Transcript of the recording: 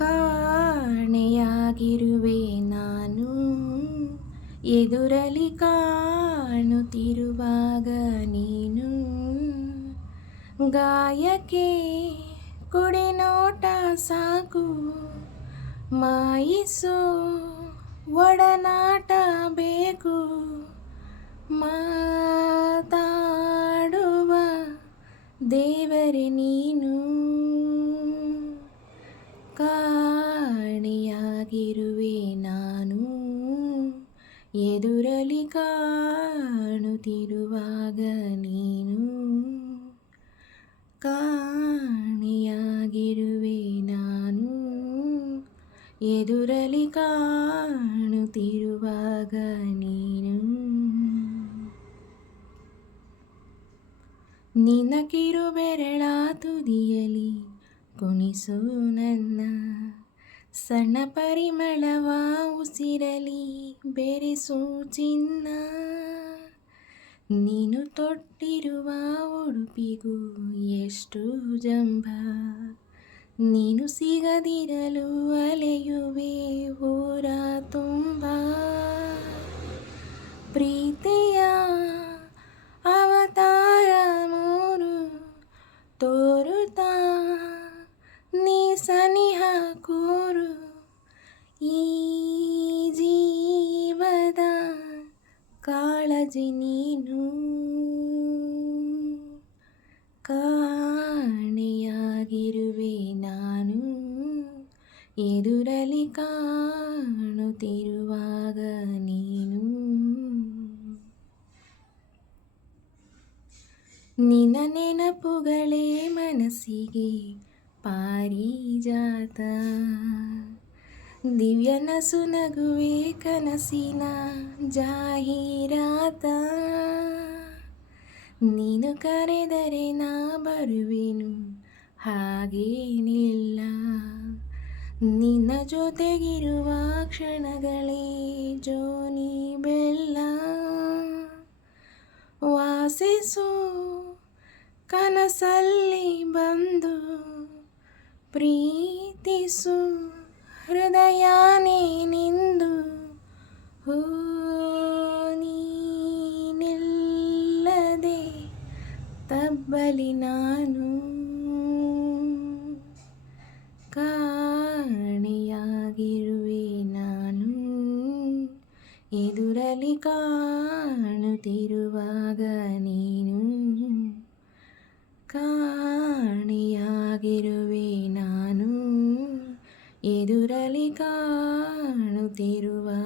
ಕಾಣೆಯಾಗಿರುವೆ ನಾನು ಎದುರಲಿ ಕಾಣುತ್ತಿರುವಾಗ ನೀನು ಗಾಯಕ್ಕೆ ಕುಡಿನೋಟ ಸಾಕು ಮಾಯಿಸೋ ಒಡನಾಟ ಬೇಕು ಮಾತಾಡುವ ದೇವರೇ ನೀನು ಕಾಣೆಯಾಗಿರುವೆ ನಾನು ಎದುರಲಿ ಕಾಣುತ್ತಿರುವಾಗ ನೀನು ಕಾಣೆಯಾಗಿರುವೆ ನಾನು ಎದುರಲಿ ಕಾಣುತ್ತಿರುವಾಗ ನೀನು ನಿನ್ನ ಕಿರು ಬೆರಳ ತುದಿಯಲಿ ಕುಣಿಸು ನನ್ನ ಸಣ್ಣ ಪರಿಮಳವ ಉಸಿರಲಿ ಬೆರೆಸು ಚಿನ್ನ ನೀನು ತೊಟ್ಟಿರುವ ಉಡುಪಿಗೂ ಎಷ್ಟು ಜಂಬ ನೀನು ಸಿಗದಿರಲು ಅಲೆಯುವೆ ಊರ ತುಂಬ ಪ್ರೀತಿಯ ಅವತಾರ ಮೂರು ತೋರುತ್ತಾ ನೀ ಸನಿಹ ಕೋರು ಈ ಜೀವದ ಕಾಳಜಿ ನೀನು ಕಾಣೆಯಾಗಿರುವೆ ನಾನು ಎದುರಲಿ ಕಾಣುತ್ತಿರುವಾಗ ನೀನು ನಿನ್ನ ನೆನಪುಗಳೇ ಮನಸ್ಸಿಗೆ ಪಾರಿಜಾತ ದಿವ್ಯ ನಸು ನಗುವೆ ಕನಸಿನ ಜಾಹೀರಾತ ನೀನು ಕರೆದರೆ ನಾ ಬರುವೆನು ಹಾಗೇನಿಲ್ಲ ನಿನ್ನ ಜೊತೆಗಿರುವ ಕ್ಷಣಗಳೇ ಜೋನಿ ಬೆಲ್ಲ ವಾಸಿಸು ಕನಸಲ್ಲಿ ಬಂದು ಪ್ರೀತಿಸು ಹೃದಯನೇ ನಿಂದು ಹೋ ನೀನಿಲ್ಲದೆ ತಬ್ಬಲಿ ನಾನು ಕಾಣೆಯಾಗಿರುವೆ ನಾನು ಎದುರಲಿ ಕಾಣುತ್ತಿರುವಾಗ ನೀನು ಕಾಣೆಯಾಗಿರುವೆ ನಾನು ಎದುರಲಿ ಕಾಣುತ್ತಿರುವಾಗ